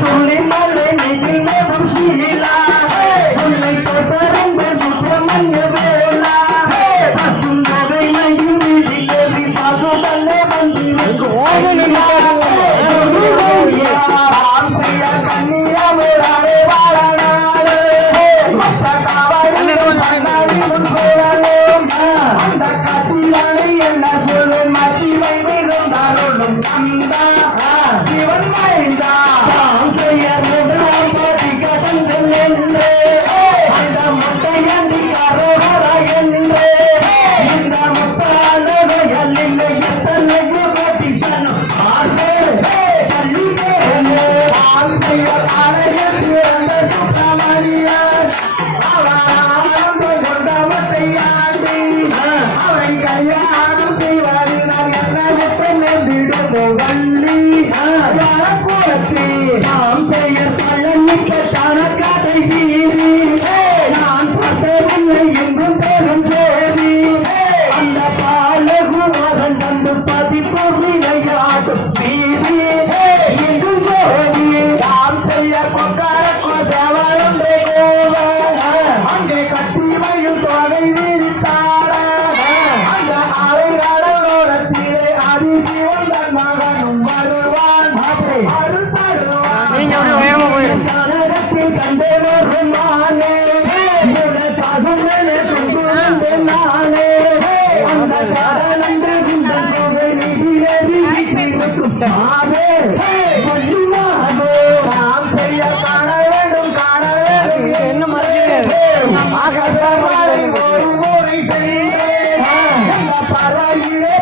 சொல்லி மலை நீங்களும் சீலா உன்னை தொடர்ந்து சுப்பிரமணிய வேளா பசுந்தகை மையும் வீதியேறி பாகுதல்ல வந்து கன்னியாமராரே வாழனாலே அந்த காட்சியானை என்ன சொல்லும் மசிவை இருந்தாலும் அந்த சிவன் மைந்தா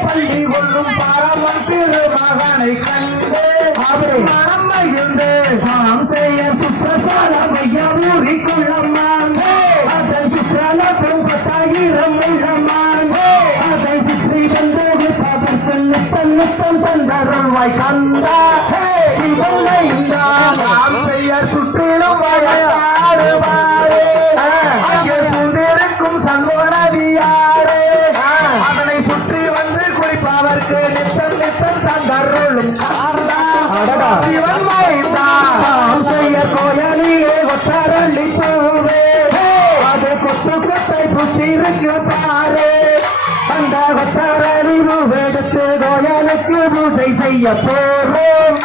பள்ளி கொள்ளும் பாரமத்திரு மகனை கண்டு அவரை மனம் மகிழ்ந்து தாம் செய்ய சுப்பிரசாத மையூரி கொள்ளம்மான் அதன் சுற்றலும் பசாயிரம் அதை சுற்றி வந்தது தன்னுத்தம் தந்தருள்வாய் கந்தா சிவனை நாம் செய்ய சுற்றிலும் வளையாடுவாரே அங்கே சூழ்ந்திருக்கும் சங்கோனதியாரே அதனை சுற்றி வந்து குளிப்பவர்க்கு நித்தம் தந்தருளும் சிவன் மைந்தா நாம் செய்ய கோயிலே ஒத்தரளி பூவே அது கொத்து கொத்தை புத்திருக்கு பாரு அந்த ஒத்தரறிவு எடுத்து கோயிலுக்கு பூஜை செய்ய போறோம்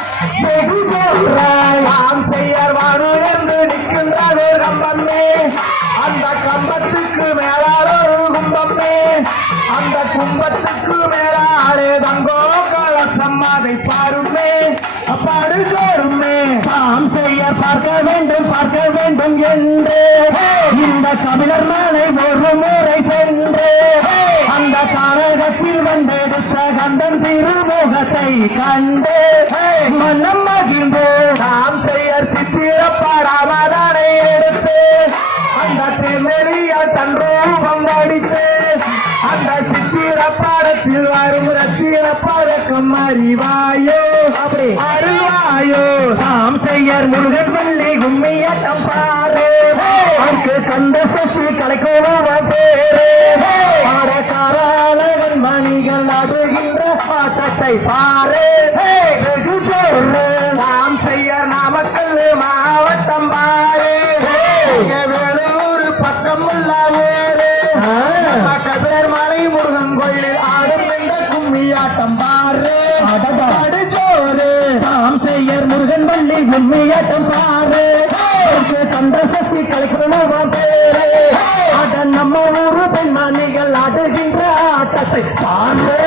நாம் செய்யவானு என்று நிற்கின்றது கம்பமே அந்த கம்பத்துக்கு மேலால் ஒரு கும்பமே அந்த கும்பத்துக்கு மேலாலே தங்கோ கலசம் அதை பாருமே அப்பாடு சோருமே நாம் செய்ய பார்க்க வேண்டும் என்று இந்த கபிலர் மலை ஒரு முறை சென்று அந்த காரகத்தில் வந்தெடுத்த கண்டன் திருமுகத்தை கண்டு மனம் மகிழ்ந்து நாம் செய்ய சித்திரப்படாமதனை எடுத்து அந்த திருநெறிய தன் ரூபம் நடித்து அந்த சித்திரப்படத்தில் வரும் ரத்திர பழக்கம் அறிவாயோ அப்படி அறிவாயோ நாம் செய்யர் முருகன் பள்ளி கும்மியாட்டம் பாரு அவருக்கு கந்த சஷ்டி கலைக்கோவ பேரு ஆடக்காரன் மணிகள் நடுகின்ற ஆட்டத்தை பாரு வெகு சொல்லு நாம் செய்ய நாமக்கல் மாவட்டம் பாரு வேலூர் பக்கம் உள்ள வேறு கபேர் மலை முருகன் கோயிலில் ஆடும் என்ற கும்மியாட்டம் பாரு அடச்சோறு நாம் செய்யர் முருகன் பள்ளி கும்மியாட்டம் பாரு கந்த சசி கலைக்கணும் பேரு அடன் நம்ம ஊரு பெண்மணிகள் ஆடுகின்ற ஆட்டத்தை பாரு